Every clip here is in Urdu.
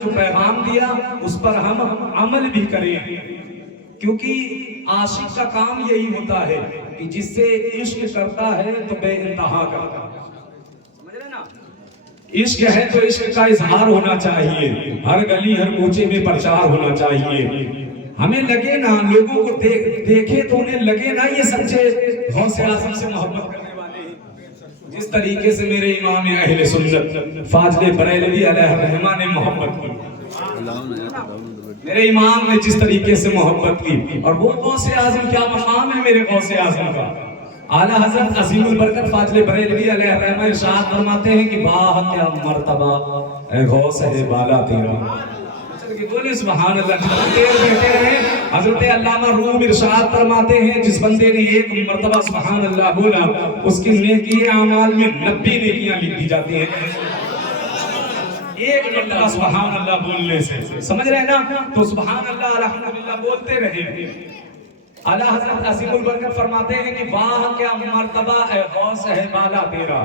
جو پیغام دیا اس پر ہم عمل بھی کریں، کیونکہ عاشق کا کام یہی ہوتا ہے کہ جس سے عشق کرتا ہے تو بے انتہا کرتا ہے. سمجھ رہے نا؟ عشق ہے تو عشق کا اظہار ہونا چاہیے، ہر گلی ہر کوچے میں پرچار ہونا چاہیے. ہمیں لگے نا، لوگوں کو دیکھے تو انہیں لگے نا یہ سچے غوث اعظم سے محبت کرنے والے ہیں، جس طریقے سے میرے امام اہل سنت فاضل بریلوی علیہ الرحمہ نے محبت کی، میرے امام نے جس طریقے سے محبت کی. اور وہ غوث اعظم، کیا مقام ہے میرے غوث اعظم کا. اعلیٰ حضرت عظیم البرکت فاضل بریلوی علیہ الرحمہ ارشاد فرماتے ہیں کہ واہ کیا مرتبہ اے غوث ہے بالا تیرا. بولے سبحان اللہ. جتنی دیر بیٹھے ہیں حضرت علامہ روم ارشاد فرماتے ہیں جس بندے نے ایک مرتبہ سبحان اللہ بولا اس کی نیکی اعمال میں 90 نیکیاں لکھ دی جاتی ہیں، ایک مرتبہ سبحان اللہ بولنے سے. سمجھ رہے نا؟ تو سبحان اللہ الحمدللہ بولتے رہے. اعلیٰ حضرت عظیم البرکت فرماتے ہیں کہ واہ کیا مرتبہ اے غوث ہے بالا تیرا،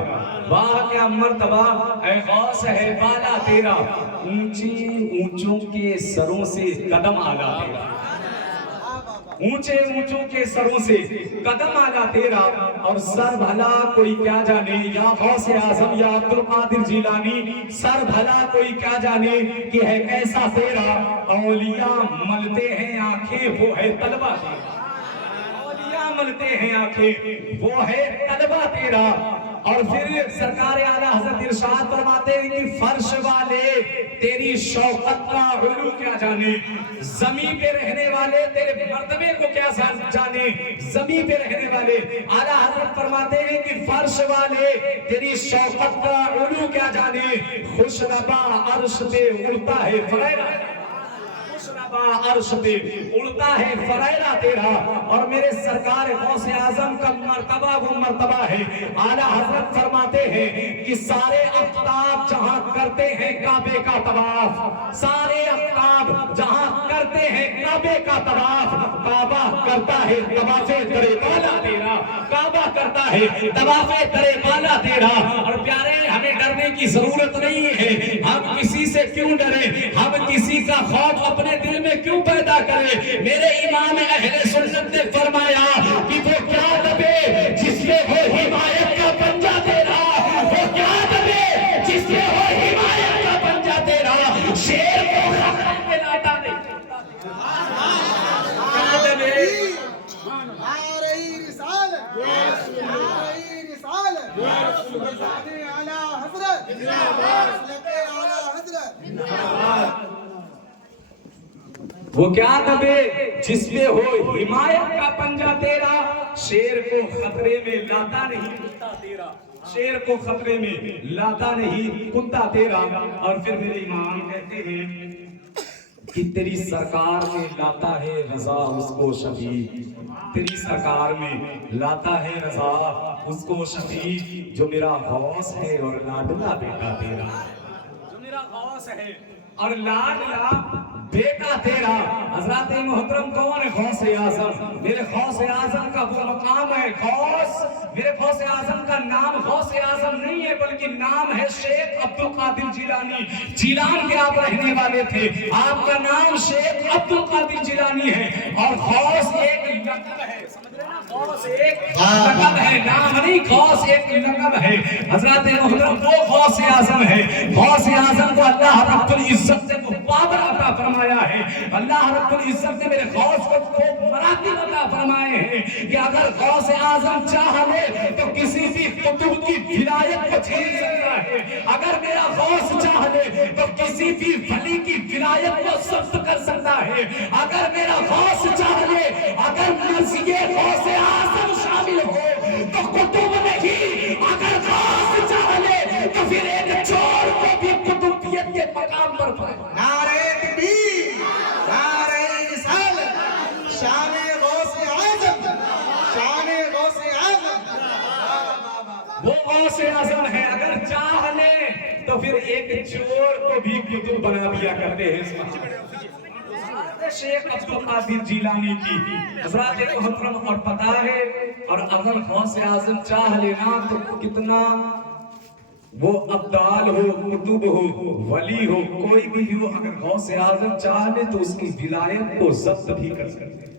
واہ کیا مرتبہ اے غوث ہے بالا تیرا، اونچی اونچوں کے سروں سے قدم آلا تیرا، اونچے اونچوں کے سروں سے قدم آلا تیرا. اور سر بھلا کوئی کیا جانے یا غوث اعظم یا عبد القادر جیلانی، سر بھلا کوئی کیا جانے کہ ہے کیسا تیرا. اولیاء ملتے ہیں آنکھیں وہ ہے طلبہ تیرا، ملتے ہیں آنکھیں وہ ہے طلبہ تیرا. اور پھر سرکار اعلیٰ حضرت ارشاد فرماتے ہیں کہ فرش والے تیری شوقت کا علو کیا جانے، زمین پہ رہنے والے تیرے مرتبے کو کیا جانے، زمین پہ رہنے والے. اعلیٰ حضرت فرماتے ہیں کہ فرش والے تیری شوقت کا علو کیا جانے، خوش ربا عرش پہ اڑتا ہے فریرہ، عرش پہ اڑتا ہے فریرہ تیرا. اور میرے سرکار غوث اعظم کا مرتبہ وہ مرتبہ ہے. اعلیٰ حضرت فرماتے ہیں کہ سارے افتاب جہاں کرتے ہیں کعبے کا طواف، سارے افتاب جہاں کرتے ہیں کعبے کا طواف، کعبہ کرتا ہے طواف درے بالا تیرا، کعبہ کرتا ہے طواف درے بالا تیرا. اور پیارے ہمیں ڈرنے کی ضرورت نہیں ہے، ہم کسی سے کیوں ڈریں، ہم کسی کا خوف اپنے دل میں کیوں پیدا کرے. میرے امام اہل سنت نے فرمایا کہ وہ کیا دبے جس پہ ہو حمایت کا پنجہ تیرا، وہ کیا دبے جس پہ ہو حمایت کا پنجہ تیرا. شیر کو خطرے میں لاتا نہیں، کیا دبے نعرہ رسالت، نعرہ رسالت، اعلیٰ حضرت، اعلیٰ حضرت. وہ کیا دبے جس پہ ہو حمایت کا پنجہ تیرا. شیر کو خطرے میں لاتا نہیں کتا تیرا، شیر کو خطرے میں لاتا نہیں کتا تیرا. اور پھر میرے امام کہتے ہیں کہ تیری سرکار میں لاتا ہے رضا اس کو شفیع، تیری سرکار میں لاتا ہے رضا اس کو شفیع، جو میرا غوث ہے اور لاڈلا بیٹا تیرا، جو میرا غوث ہے اور لاڈلا بیٹا تیرا. حضرات محترم کون ہے غوث اعظم؟ میرے غوث اعظم کا وہ مقام ہے غوث. میرے غوث اعظم کا نام غوث اعظم نہیں ہے بلکہ نام ہے شیخ عبد القادر جیلانی. جیلان کے آپ رہنے والے تھے، آپ کا نام شیخ عبد القادر جیلانی ہے. اور غوث ایک لقب ہے، غوث ایک لقب ہے، نام نہیں، غوث ایک لقب ہے. حضرات محترم وہ غوث اعظم ہے. غوث اعظم کو اللہ رب العزت نے وہ پاور عطا فرمایا ہے، اللہ رب العزت نے میرے غوث کو مراتب عطا فرمائے ہیں کہ اگر غوث اعظم چاہ لے تو کسی بھی قطب کی ولایت کو چھین سکتا ہے، اگر میرا غوث چاہ لے تو کسی بھی ولی کی ولایت کو ضبط کر سکتا ہے، اگر میرا غوث چاہ لے، اگر مرضی غوث اعظم شامل ہو تو قطب نہیں، اگر غوث چاہ لے تو پھر ایک چور کو بھی قطبیت کے مقام پر پائے. نعرہ تکبیر، نعرہ رسالت، شان غوث اعظم، شان غوث اعظم. وہ غوث اعظم ہے، اگر چاہ لے تو پھر ایک چور کو بھی قطب بنا دیا کرتے ہیں. شیخ عبد القادر جیلانی کی حضرات محترم اور پتہ ہے. اور اگر غوث اعظم چاہ لینا تو کتنا وہ ابدال ہو، قطب ہو، ولی ہو، کوئی بھی ہو، اگر غوث اعظم چاہے تو اس کی ولایت کو ضبط بھی کر سکتے ہیں،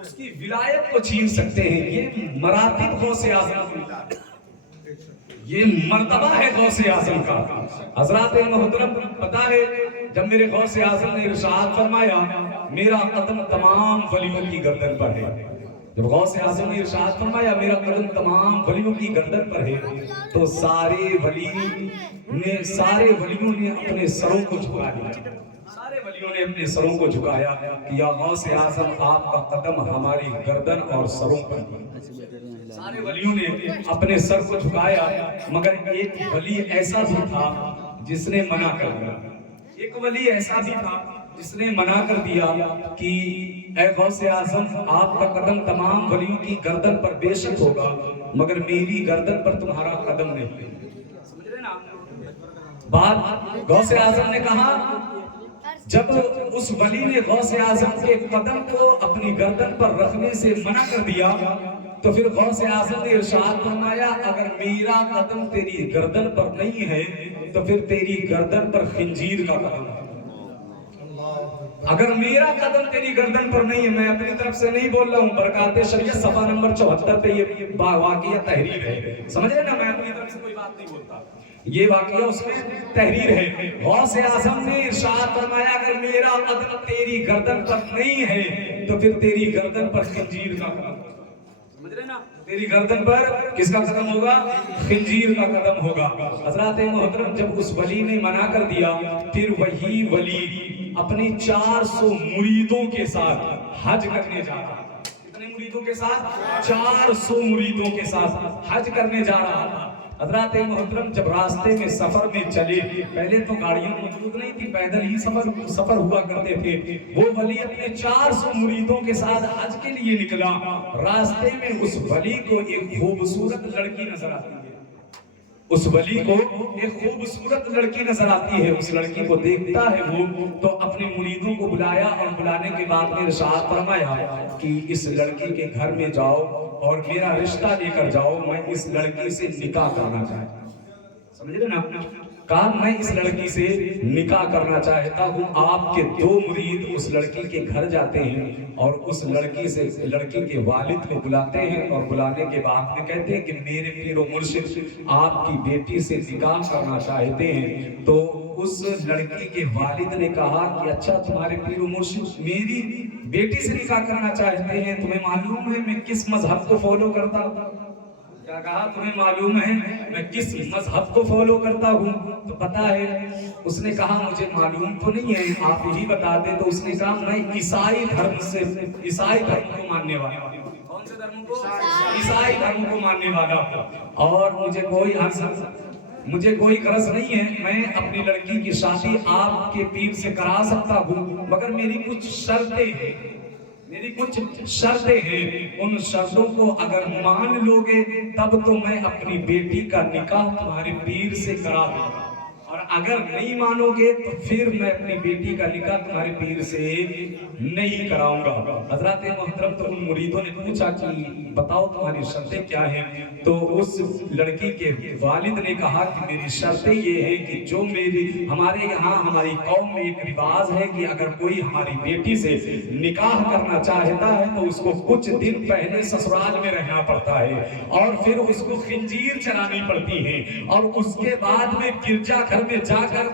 اس کی ولایت کو چھین سکتے ہیں۔ یہ مراتب غوث اعظم کی، یہ مرتبہ ہے غوث اعظم کا۔ حضرات محترم پتہ ہے جب میرے غوث اعظم نے ارشاد فرمایا میرا قدم تمام ولیوں کی گردن پر ہے، جب غوث اعظم نے ارشاد فرمایا میرا قدم تمام ولیوں کی گردن پر ہے، تو سارے ولیوں نے اپنے سروں کو جھکا دیا، سارے ولیوں نے اپنے سروں کو جھکایا کہ یا غوث اعظم آپ کا قدم ہماری گردن اور سروں پر ہے۔ سارے ولیوں نے اپنے سر کو جھکایا، مگر ایک ولی ایسا بھی تھا جس نے منع کر دیا، ایک ولی ایسا بھی تھا جس نے منع کر دیا کہ اے غوث اعظم آپ کا قدم تمام ولیوں کی گردن پر بے شک ہوگا، مگر میری گردن پر تمہارا قدم نہیں۔ سمجھ رہے نا بات؟ غوث اعظم نے کہا جب اس ولی نے غوث اعظم کے قدم کو اپنی گردن پر رکھنے سے منع کر دیا، تو پھر غوث اعظم نے ارشاد فرمایا اگر میرا قدم تیری گردن پر نہیں ہے تو پھر تیری گردن پر خنجیر کا قدم ہے۔ اگر میرا قدم تیری گردن پر نہیں ہے، میں اپنی طرف سے نہیں بول رہا ہوں، برکات شریعت صفحہ نمبر 74 پہ یہ واقعہ تحریر ہے، سمجھ رہے نا، میں اپنی طرف سے کوئی بات نہیں بولتا، یہ واقعہ اس میں تحریر ہے۔ غوث اعظم نے ارشاد فرمایا اگر میرا قدم تیری گردن پر نہیں ہے تو پھر تیری گردن پر خنجیر کا قدم، سمجھ رہے نا، تیری گردن پر کس کا قدم ہوگا؟ خنجیر کا قدم ہوگا۔ حضرات محترم جب اس ولی نے منع کر دیا، پھر وہی ولی اپنے 400 مریدوں کے ساتھ حج کرنے جا رہا تھا۔ کتنے مریدوں کے ساتھ؟ 400 مریدوں کے ساتھ حج کرنے جا رہا تھا۔ حضرات محترم جب راستے میں سفر میں چلے، پہلے تو گاڑیاں موجود نہیں تھی، پیدل ہی سفر ہوا کرتے تھے، وہ ولی اپنے 400 مریدوں کے ساتھ حج کے لیے نکلا۔ راستے میں اس ولی کو ایک خوبصورت لڑکی نظر آتی ہے، اس ولی کو ایک خوبصورت لڑکی نظر آتی ہے، اس لڑکی کو دیکھتا ہے وہ تو اپنے مریدوں کو بلایا، اور بلانے کے بعد نے ارشاد فرمایا کہ اس لڑکی کے گھر میں جاؤ اور میرا رشتہ لے کر جاؤ، میں اس لڑکی سے نکاح کرنا چاہتا ہوں۔ سمجھ رہے نا، کہا میں اس لڑکی سے نکاح کرنا چاہتا ہوں۔ آپ کے 2 مرید اس لڑکی کے گھر جاتے ہیں اور اس لڑکی کے والد کو بلاتے ہیں، اور بلانے کے بعد میں کہتے ہیں کہ میرے پیر و مرشد آپ کی بیٹی سے نکاح کرنا چاہتے ہیں۔ تو اس لڑکی کے والد نے کہا کہ اچھا تمہارے پیر و مرشد میری بیٹی سے نکاح کرنا چاہتے ہیں، تمہیں معلوم ہے میں کس مذہب کو فالو کرتا ہوں؟ کیا کہا؟ تمہیں معلوم ہے میں کس مذہب کو فالو کرتا ہوں؟ تو پتا ہے اس نے کہا مجھے معلوم تو نہیں ہے، آپ ہی بتا دیں۔ تو اس نے کہا میں عیسائی دھرم کو ماننے والا ہوں۔ کون سے دھرم کو؟ عیسائی دھرم کو ماننے والا ہوں، اور مجھے کوئی غرض نہیں ہے، میں اپنی لڑکی کی شادی آپ کے پیر سے کرا سکتا ہوں، مگر میری کچھ شرطیں ہیں، ان شرطوں کو اگر مان لو گے تب تو میں اپنی بیٹی کا نکاح تمہارے پیر سے کرا دوں گا، اور اگر نہیں مانو گے تو پھر میں اپنی بیٹی کا نکاح تمہارے پیر سے نہیں کراؤں گا۔ حضرات محترم تو ان مریدوں نے پوچھا کہ بتاؤ تمہاری شرطیں کیا ہیں؟ تو اس لڑکی کے والد نے کہا کہ میری شرطیں یہ ہیں کہ جو ہمارے یہاں ہماری قوم میں ایک رواج ہے کہ اگر کوئی ہماری بیٹی سے نکاح کرنا چاہتا ہے تو اس کو کچھ دن پہلے سسرال میں رہنا پڑتا ہے، اور پھر اس کو خنجیر چرانی پڑتی ہے، اور اس کے بعد میں گرجا گھر میں جا کر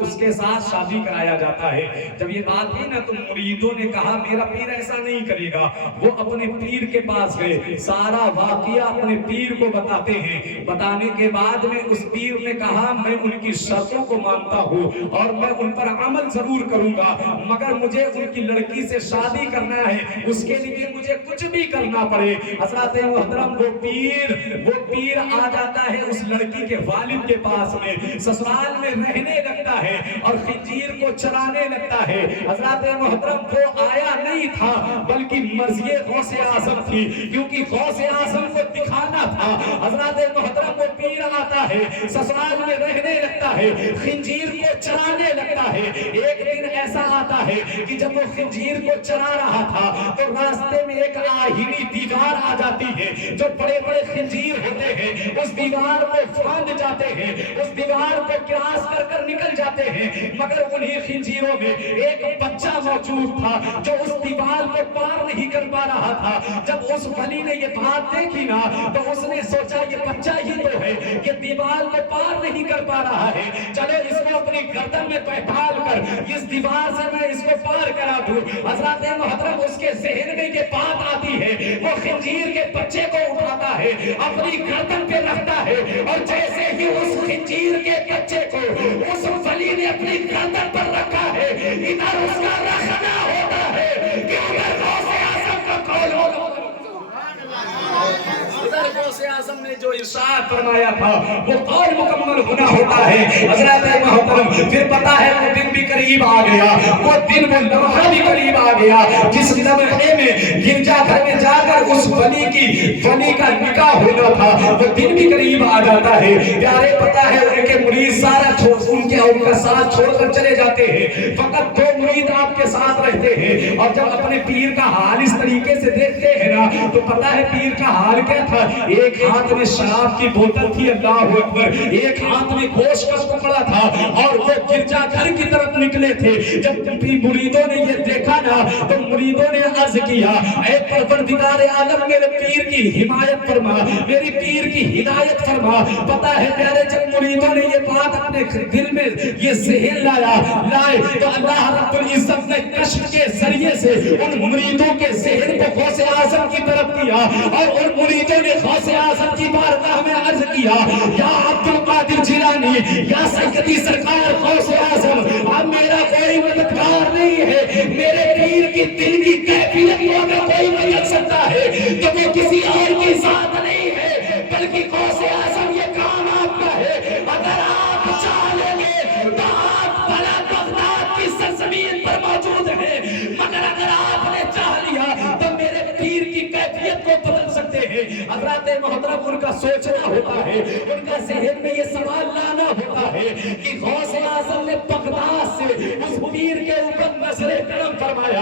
اس کے ساتھ شادی کرایا جاتا ہے۔ جب یہ بات ہے نا تو مریدوں نے کہا میرا پیر ایسا نہیں کرے گا۔ وہ اپنے پیر کے پاس گئے، سارا واقعہ اپنے پیر کو بتاتے ہیں۔ بتانے کے بعد میں اس پیر نے کہا میں ان کی شرطوں کو مانتا ہوں اور میں ان پر عمل ضرور کروں گا، مگر مجھے ان کی لڑکی سے شادی کرنا ہے، اس کے لیے مجھے کچھ بھی کرنا پڑے۔ حضرات محترم وہ پیر آ جاتا ہے اس لڑکی کے والد کے پاس میں، سسرال میں رہنے لگتا ہے اور خنجیر کو چرانے لگتا ہے۔ حضرات محترم وہ آیا نہیں تھا بلکہ مرضی غوث اعظم تھی، کیونکہ غوث اعظم کو دکھانا تھا۔ حضرات محترم وہ پیر آتا ہے سسرال میں رہنے لگتا ہے خنزیر کو چرانے لگتا ہے. ایک دن ایسا آتا ہے کہ جب وہ خنزیر کو چرا رہا تھا تو راستے میں ایک آہنی دیوار آ جاتی ہے. جو بڑے بڑے خنزیر ہوتے ہیں اس دیوار کو پھاند جاتے ہیں, اس دیوار کو کراس کر کر نکل جاتے ہیں, مگر انہی خنزیروں میں ایک بچہ موجود تھا جو اس دیوار کو پار نہیں کر پا رہا تھا. جب اس ولی نے یہ بات دیکھی نا تو اس نے سوچا یہ بچہ ہی تو ہے, یہ دیوار کو پار نہیں کر پا رہا ہے, چلو اس کو اپنی گردن میں بیٹھال کر اس دیوار سے میں اس کو پار کرا دوں. حضرات محترم اس کے ذہن میں یہ بات آتی ہے, وہ خنزیر کے بچے کو اٹھاتا ہے اپنی گردن پہ رکھتا ہے, اور جیسے ہی اس خنزیر کے بچے کو اس ولی نے اپنی گردن پر رکھا ہے ادھر اس کا رکھنا ہوتا ہے کہ ادھر غوث اعظم کا قول ہوگا. ادھر غوث اعظم نے جو ارشاد فرمایا تھا وہ قول مکمل ہونا ہوتا ہے. حضرات محترم پھر پتا ہے وہ دن بھی قریب آ گیا, وہ دن وہ لمحہ بھی قریب آ گیا جس لمحے میں گرجا گھر میں جا کر اس ولی کا نکاح ہونا تھا. وہ دن بھی قریب آ جاتا ہے. پیارے پتا ہے ان کے مرید سارا ان کا ساتھ چھوڑ کر چلے جاتے ہیں, فقط 2 مرید آپ کے ساتھ رہتے ہیں. اور جب اپنے پیر کا حال اس طریقے سے دیکھتے ہیں نا تو پتا ہے پیر کا حال کیا تھا. ایک ہاتھ میں شراب کی بوتل تھی, اللہ اکبر, ایک ہاتھ میں گوشت کا ٹکڑا تھا, اور وہ گرجا گھر کی طرف نکلے تھے. جب مریدوں نے یہ دیکھا نا تو مریدوں نے عرض کیا اے پروردگار عالم میرے پیر کی حمایت فرما, میری پیر کی ہدایت فرما. پتا ہے پیارے جب مریدوں نے یہ بات اپنے دل میں یہ ذہن لائے تو اللہ رب العزت نے کشف کے ذریعے سے ان مریدوں کے ذہن کو غوث اعظم کی طرف کیا, اور ان مریدوں نے غوث اعظم کی بارگاہ میں عرض کیا یا عبد القادر جیلانی, یا سیدی سرکار غوث اعظم, اب میرا کوئی مددگار نہیں ہے, میرے پیر کی دل کی کیفیت کو اگر کوئی بدل سکتا ہے تو وہ کسی اور کی ذات نہیں ہے بلکہ غوث اعظم. یہ کام آپ کا ہے, اگر آپ چاہ لیں گے تو آپ بلا بغداد کی سرزمین پر موجود ہیں, مگر اگر آپ نے چاہ لیا تو میرے پیر کی کیفیت کو بدل سکتے ہیں. حضرات محترم ان کا سوچنا ہوتا ہے, ان کا ذہن میں یہ سوال لانا ہوتا ہے کہ غوث اعظم نے بغداد سے اس پیر کے اوپر نظر کرم فرمایا,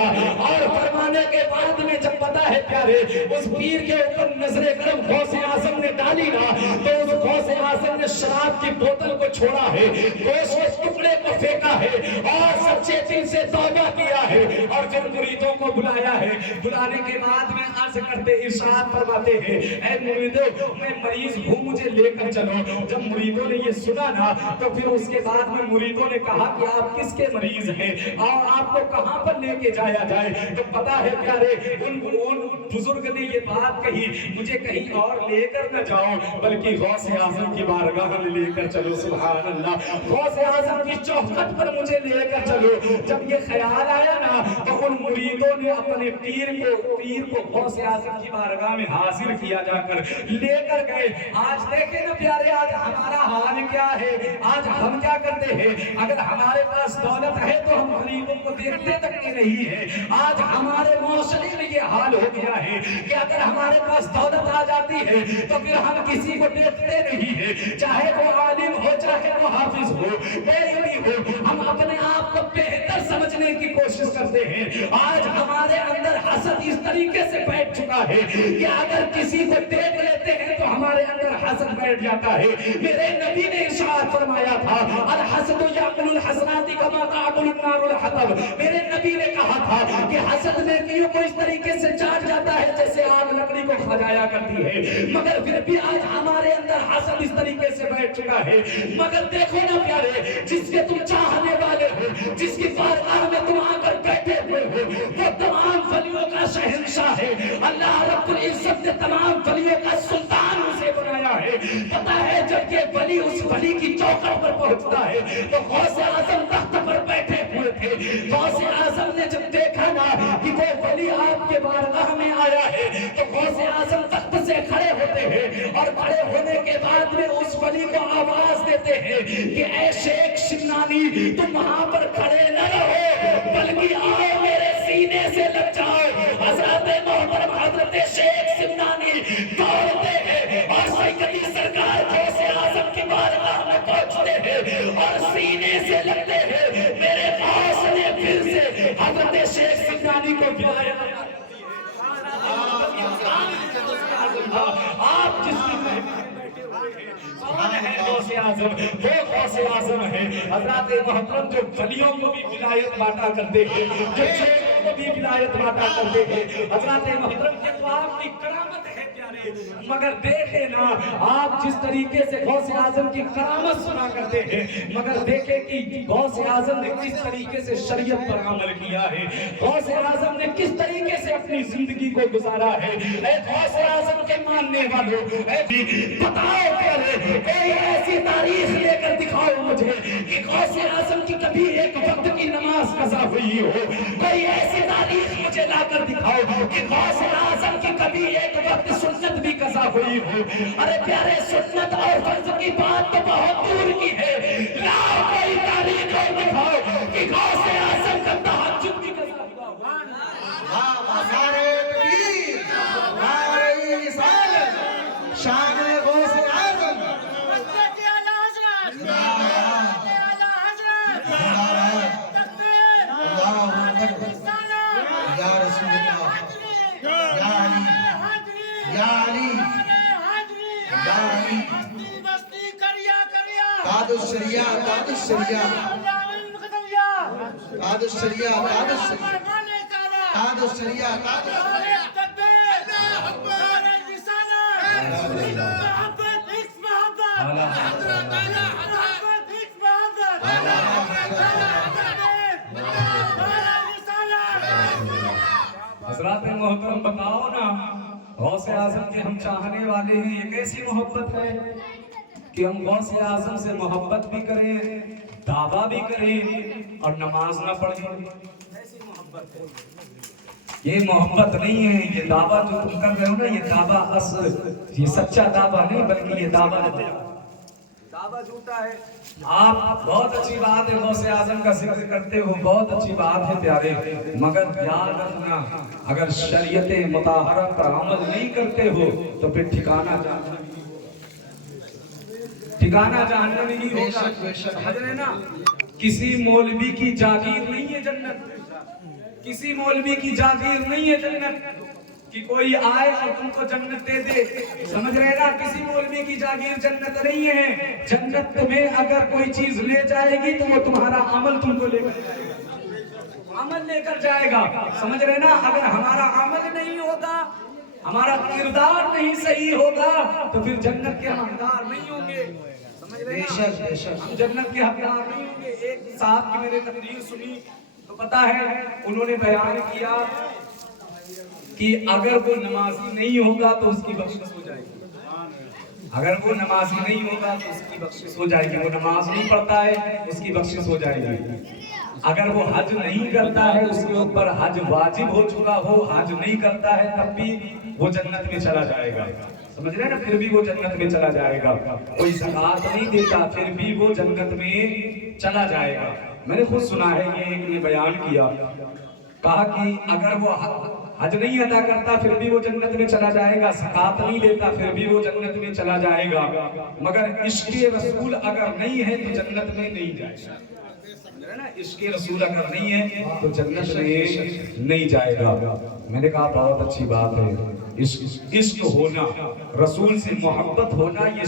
اور فرمانے کے بعد میں جب پتا ہے پیارے اس پیر کے اوپر نظر کرم غوث اعظم نے ڈالی نا تو اس غوث اعظم نے شراب کی بوتل کو چھوڑا ہے, گوشت کے ٹکڑے کو پھینکا ہے, اور سچے دل سے توبہ کیا ہے, اور پھر مریدوں کو بلایا ہے. بلانے کے بعد میں عرض کرتے ارشاد فرماتے ہیں اے مریدوں میں مریض ہوں مجھے لے کر چلو. جب مریدوں نے یہ سنا نا تو پھر اس کے بعد میں مریدوں نے کہا کہ آپ کس کے مریض ہیں اور آپ کو کہاں پر لے کے جایا جائے. تو پتا ہے پیارے ان بزرگ نے یہ بات کہی مجھے کہیں اور لے کر نہ جاؤ بلکہ غوث اعظم کی بارگاہ میں لے کر چلو. سبحان اللہ, غوث اعظم کی چوکھٹ پر مجھے لے کر چلو. جب یہ خیال آیا نا تو ان مریدوں نے اپنے پیر کو غوث اعظم کی بارگاہ میں حاضر کیا, جا کر لے کر گئے. آج دیکھیں نا پیارے آج ہمارا حال کیا ہے, آج ہم کیا کرتے ہیں, اگر ہمارے پاس دولت ہے تو ہم غریبوں کو دیکھتے تک کی نہیں ہے. آج ہمارے معاشرے میں یہ حال ہو گیا ہے کہ اگر ہمارے پاس دولت آ جاتی ہے تو پھر ہم کسی کو دیکھتے نہیں ہیں, چاہے وہ عالم ہو چاہے وہ حافظ ہو کوئی بھی ہو, ہم اپنے آپ کو بہتر سمجھنے کی کوشش کرتے ہیں. آج ہمارے اندر حسد اس طریقے سے بیٹھ چکا ہے کہ اگر کسی کو دیکھ لیتے ہیں تو ہمارے اندر حسد بیٹھ جاتا ہے. میرے نبی نے ارشاد فرمایا تھا الحسد یاکل الحسنات کما تاکل النار الحطب. میرے نبی نے کہا تھا کہ حسد نیکیوں کو اس طریقے سے چاٹ جاتا ہے جیسے آگ لکڑی کو کھا جایا کرتی ہے, مگر پھر بھی آج ہمارے اندر حسد اس طریقے سے بیٹھ چکا ہے. مگر دیکھو نا پیارے, جس کے تم چاہنے والے ہو, جس کی بارگاہ میں تم آ کر بیٹھے ہوئے ہو, وہ تمام ولیوں کا شہنشاہ ہے. اللہ رب العزت نے تمام ولیوں کا سلطان اسے بنایا ہے. پتا ہے جب یہ ولی اس ولی کی چوکھٹ پر پہنچتا ہے تو غوث اعظم تخت پر بیٹھے ہوئے تھے. غوث اعظم نے جب دیکھا نا کہ وہ ولی آپ کے بارگاہ میں آیا ہے تو غوث اعظم تخت سے کھڑے ہوتے ہیں, اور کھڑے ہونے کے بعد میں اس ولی کو آواز دیتے ہیں کہ اے شیخ شمنانی تم وہاں پر کھڑے نہ رہو بلکہ آؤ میرے سینے سے لگ جاؤ. حضرت محترم حضرت شیخ شمنانی دوڑتے ہیں اور سیدی سرکار غوث راہ میں پہنچتے ہیں اور سینے سے لگتے ہیں. میرے غوث نے پھر سے حضرت شیخ سمنانی کو بلایا. آپ جس کی بیٹھے ہوئے ہیں کون ہے غوث اعظم؟ وہ غوث اعظم ہے حضرات محترم جو ولیوں کو بھی ولایت بانٹا کرتے ہیں, جو شیخوں کو بھی ولایت بانٹا کرتے ہیں. حضرات محترم یہ تو آپ کی کرامت ہے پیارے, مگر دیکھیں نا آپ جس طریقے سے غوث اعظم کی کرامت سنا کرتے ہیں, مگر دیکھیں کہ غوث اعظم نے کس طریقے سے شریعت پر عمل کیا ہے, غوث اعظم نے کس طریقے سے اپنی زندگی کو گزارا ہے. اے غوث اعظم کے ماننے والوں, بتاؤ پیارے کوئی ایسی تاریخ لے کر دکھاؤ مجھے کہ غوث اعظم کی کبھی ایک وقت کی نماز قضا ہوئی ہو. کوئی ایسی تاریخ مجھے لا کر دکھاؤ کہ غوث اعظم کی کبھی ایک وقت سنت بھی قضا ہوئی ہو. ارے پیارے سنت اور فرض کی بات تو بہت دور کی ہے, لاؤ کوئی تاریخ اور دکھاؤ کہ غوث اعظم کا تہجد بھی قضا ہوا. نعرہ تکبیر, نعرہ رسالت, شان غوث اعظم. یا رسول اللہ, یا علی, یا علی, یا علی. تاج الشریعہ, تاج الشریعہ, تاج الشریعہ, تاج الشریعہ, تاج الشریعہ, تاج حضرات محترم بتاؤ نا, غوث اعظم کے ہم چاہنے والے ہیں, یہ کیسی محبت ہے کہ ہم غوث اعظم سے محبت بھی کریں, دعویٰ بھی کریں اور نماز نہ پڑھیں. ایسی محبت ہے. یہ محبت نہیں ہے. یہ دعویٰ جو تم کر رہے ہو نا, یہ دعویٰ اصل, یہ سچا دعویٰ نہیں بلکہ یہ دعویٰ جھوٹا ہے. آپ بہت اچھی بات ہے غوث اعظم کا ذکر کرتے ہو, بہت اچھی بات ہے پیارے, مگر یاد رکھنا اگر شریعت مطہرہ پر عمل نہیں کرتے ہو تو پھر ٹھکانہ جہنم ہی ہوگا. سمجھ رہے نا, کسی مولوی کی جاگیر نہیں ہے جنت, کسی مولوی کی جاگیر نہیں ہے جنت کہ کوئی آئے اور تم کو جنت دے دے. سمجھ رہے نا, کسی مولوی کی جاگیر جنت نہیں ہے. جنت میں اگر کوئی چیز لے جائے گی تو وہ تمہارا عمل تم کو لے کر جائے گا, عمل لے کر جائے گا. سمجھ رہے نا, اگر ہمارا عمل نہیں ہوگا, ہمارا کردار نہیں صحیح ہوگا تو پھر جنت کے حقدار نہیں ہوں گے. سمجھ رہے نا, ہم جنت کے حقدار نہیں ہوں گے. ایک صاحب کی میں نے تقریر سنی تو پتا ہے انہوں نے بیان کیا کہ اگر وہ نمازی نہیں ہوگا تو اس کی بخشش ہو جائے گی. اگر وہ نمازی نہیں ہوگا تو اس کی بخشش ہو جائے گی. وہ نماز نہیں پڑھتا ہے اس کی بخشش ہو جائے گی. اگر وہ حج نہیں کرتا ہے, اس کے اوپر حج واجب ہو چکا ہو, حج نہیں کرتا ہے تب بھی وہ جنت میں چلا جائے گا. سمجھ رہے ہیں نا, پھر بھی وہ جنت میں چلا جائے گا. کوئی زکات نہیں دیتا پھر بھی وہ جنت میں چلا جائے گا. میں نے خود سنا ہے, یہ ایک نے بیان کیا, کہا کہ اگر وہ حج نہیں ادا کرتا پھر بھی وہ جنت میں چلا جائے گا, زکات نہیں دیتا پھر بھی وہ جنت میں چلا جائے گا, مگر عشق رسول اگر نہیں ہے تو جنت میں نہیں جائے گا. عشق رسول اگر نہیں ہے تو جنت میں نہیں جائے گا. میں نے کہا بہت اچھی بات ہے, عشق ہونا, رسول سے محبت ہونا, یہ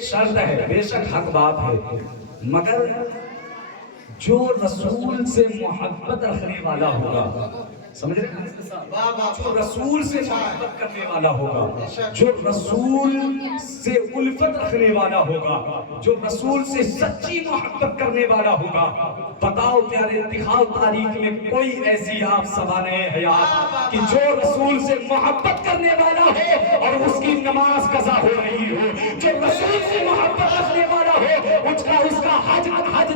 شرط ہے, بے شک حق بات ہے, مگر جو رسول سے محبت رکھنے والا ہوگا, سمجھ رہے ہیں, جو رسول سے محبت کرنے والا ہوگا, جو رسول سے الفت رکھنے والا ہوگا, جو رسول سے سچی محبت کرنے والا ہوگا, بتاؤ پیارے, دکھاؤ تاریخ میں کوئی ایسی آپ سوانح حیات کہ جو رسول سے محبت کرنے والا ہو اور اس کی نماز قضا ہو رہی ہو, جو رسول سے محبت رکھنے والا ہو اس کا حج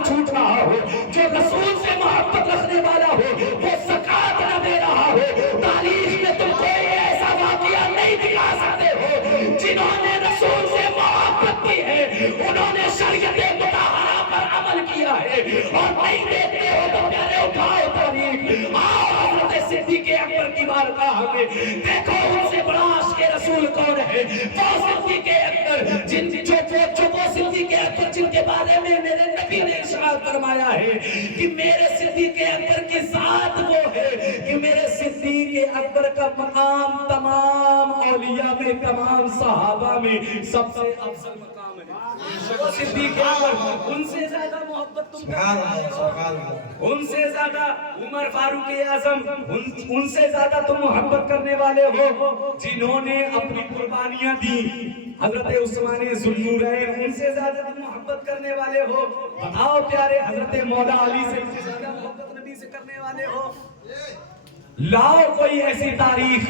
چھوٹ رہا ہو, جو رسول سے محبت رکھنے والا ہو وہ زکات نہ دے رہا ہو. تاریخ میں تم کوئی ایسا واقعہ نہیں دکھا سکتے ہو جنہوں نے رسول سے محبت کی ہے, انہوں نے شریعت مطہرہ پر عمل کیا دیا ہے اور نہیں دیتے ہو تو پیارے اٹھاؤ تاریخ، آؤ حضرت صدیق اکبر کی بارگاہ میں، دیکھو ان سے بڑا عاشق رسول کون ہے، وہ صدیق اکبر وہ صدیق اکبر جن کے بارے میں میرے نبی نے ارشاد فرمایا ہے کہ میرے صدیق اکبر کی ذات وہ ہے کہ میرے صدیق اکبر کا مقام تمام اولیاء میں، تمام صحابہ میں سب سے افضل مقام ہے۔ وہ صدیق اکبر، ان سے زیادہ محبت تم ان سے زیادہ عمر فاروق اعظم، ان سے زیادہ تم محبت کرنے والے ہو جنہوں نے اپنی قربانیاں دی، حضرت عثمان ذوالنورین، ان سے زیادہ تم محبت کرنے والے ہو، بتاؤ پیارے حضرت مولا علی سے زیادہ محبت نبی سے کرنے والے ہو؟ لاؤ کوئی ایسی تاریخ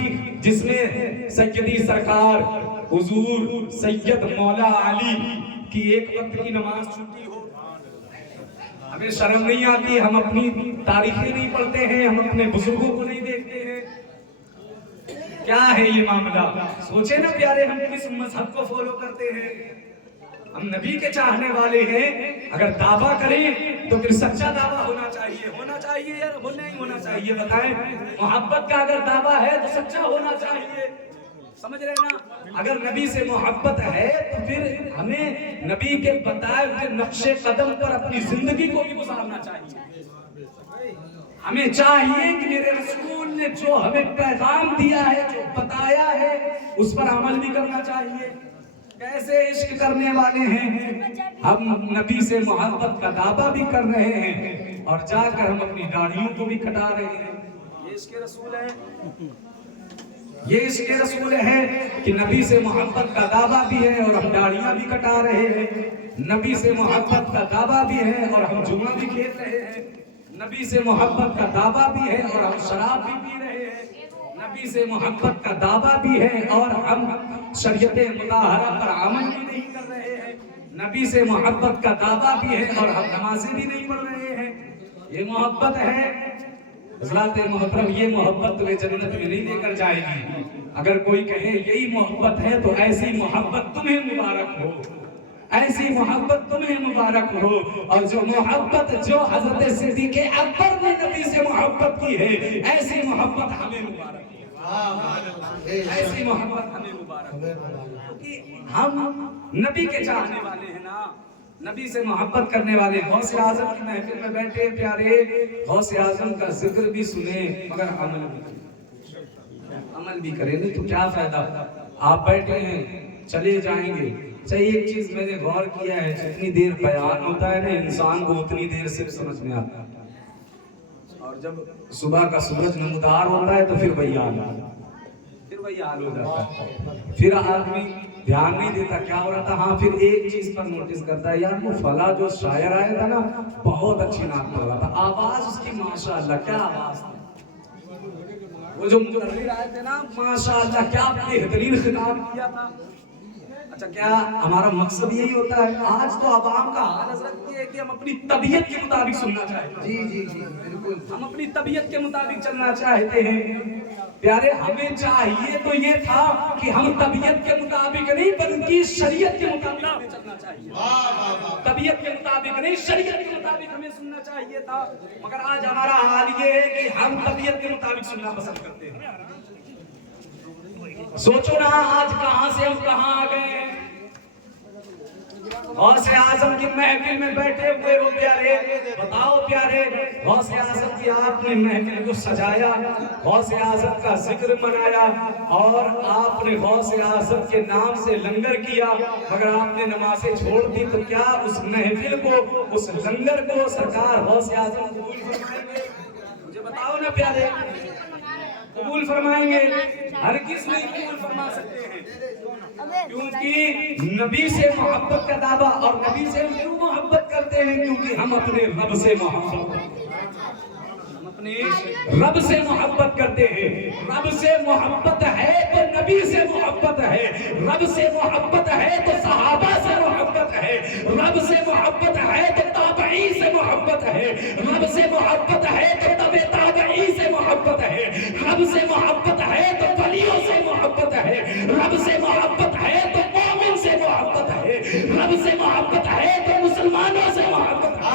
جس میں سیدی سرکار حضور سید مولا علی کی ایک وقت کی نماز چھوٹی ہو۔ ہمیں شرم نہیں آتی، ہم اپنی تاریخیں نہیں پڑھتے ہیں، ہم اپنے بزرگوں کو نہیں دیکھتے ہیں، کیا ہے یہ معاملہ؟ سوچیں نا پیارے، ہم کس مذہب کو فالو کرتے ہیں؟ ہم نبی کے چاہنے والے ہیں، اگر دعویٰ کریں تو پھر سچا دعویٰ ہونا چاہیے یا نہیں ہونا چاہیے؟ بتائیں، محبت کا اگر دعویٰ ہے تو سچا ہونا چاہیے، سمجھ رہے نا؟ اگر نبی سے محبت ہے تو پھر ہمیں نبی کے بتائے ہوئے نقش قدم پر اپنی زندگی کو بھی گزارنا چاہیے۔ ہمیں چاہیے کہ میرے رسول نے جو ہمیں پیغام دیا ہے، جو بتایا ہے، اس پر عمل بھی کرنا چاہیے۔ کیسے عشق کرنے والے ہیں ہم، نبی سے محبت کا دعویٰ بھی کر رہے ہیں اور جا کر ہم اپنی داڑھیوں کو بھی کٹا رہے ہیں۔ یہ عشق رسول ہے، یہ عشق رسول ہے کہ نبی سے محبت کا دعویٰ بھی ہے اور ہم داڑھیاں بھی کٹا رہے ہیں، نبی سے محبت کا دعویٰ بھی ہے اور ہم جمعہ بھی کھیل رہے ہیں، نبی سے محبت کا دعویٰ بھی ہے اور ہم شراب بھی پی رہے ہیں، نبی سے محبت کا دعویٰ بھی ہے اور ہم شریعت مطہرہ پر عمل بھی نہیں کر رہے ہیں، نبی سے محبت کا دعویٰ بھی ہے اور ہم نمازیں بھی نہیں پڑھ رہے ہیں۔ یہ محبت ہے حضرات محترم، یہ محبت تمہیں جنت میں نہیں لے کر جائے گی۔ اگر کوئی کہے یہی محبت ہے تو ایسی محبت تمہیں مبارک ہو، ایسی محبت تمہیں مبارک ہو، اور جو محبت جو حضرت صدیق اکبر نے نبی سے محبت کی ہے، ایسی محبت ہمیں مبارک ہو، ایسی محبت ہمیں مبارک ہو، کیونکہ ہم نبی کے چاہنے والے ہیں نا، نبی سے محبت کرنے والے۔ غوث اعظم کی محفل میں بیٹھے پیارے، غوث اعظم کا ذکر بھی سنیں مگر عمل بھی کریں، نہیں تو کیا فائدہ؟ آپ بیٹھے ہیں چلے جائیں گے۔ صحیح، ایک چیز میں نے غور کیا ہے، جتنی دیر بیان ہوتا ہے نا انسان کو اتنی دیر صرف سمجھ میں آتا ہے، اور جب صبح کا سورج نمودار ہوتا ہے تو پھر وہی حال ہو جاتا ہے، پھر آدمی دھیان نہیں دیتا کیا ہو رہا تھا۔ ہاں پھر ایک چیز پر نوٹس کرتا ہے، یار وہ فلاں جو شاعر آیا تھا نا بہت اچھی نعت پڑھ رہا تھا، آواز اس کی ماشاءاللہ، کیا آواز تھی، وہ جو مدرر آئے تھے نا ماشاءاللہ کیا بہترین خطاب کیا تھا۔ اچھا، کیا ہمارا مقصد یہی ہوتا ہے؟ آج تو عوام کا حال حضرت یہ ہے کہ ہم اپنی طبیعت کے مطابق سننا چاہتے ہیں، جی بالکل، ہم اپنی طبیعت کے مطابق چلنا چاہتے ہیں۔ پیارے، ہمیں چاہیے تو یہ تھا کہ ہم طبیعت کے مطابق نہیں بلکہ شریعت کے مطابق چلنا چاہیے، طبیعت کے مطابق نہیں شریعت کے مطابق ہمیں سننا چاہیے تھا، مگر آج ہمارا حال یہ ہے کہ ہم طبیعت کے مطابق سننا پسند کرتے ہیں۔ سوچو نا آج کہاں سے ہم کہاں آ گئے ہیں۔ غوث اعظم کی محفل میں بیٹھے ہوئے ہو پیارے، بتاؤ پیارے، غوث اعظم کی آپ نے محفل کو سجایا، غوث اعظم کا ذکر منایا اور آپ نے غوث اعظم کے نام سے لنگر کیا، مگر آپ نے نمازیں چھوڑ دی، تو کیا اس محفل کو، اس لنگر کو سرکار غوث اعظم قبول فرمائیں گے؟ مجھے بتاؤ نا پیارے، قبول فرمائیں گے؟ ہرگز نہیں قبول فرما سکتے ہیں، کیونکہ نبی سے محبت کا دعویٰ، اور نبی سے ہم کیوں محبت کرتے ہیں؟ کیونکہ ہم اپنے رب سے محبت، ہم اپنے رب سے محبت کرتے ہیں۔ رب سے محبت ہے تو نبی سے محبت ہے، رب سے محبت ہے تو صحابہ سے محبت ہے، رب سے محبت ہے تو تابعین سے محبت ہے، رب سے محبت ہے تو تبع تابعین سے محبت ہے، رب سے محبت ہے تو ولیوں سے محبت ہے، رب سے محبت ہے تو مومن سے محبت ہے، رب سے محبت ہے تو مسلمانوں سے محبت ہے،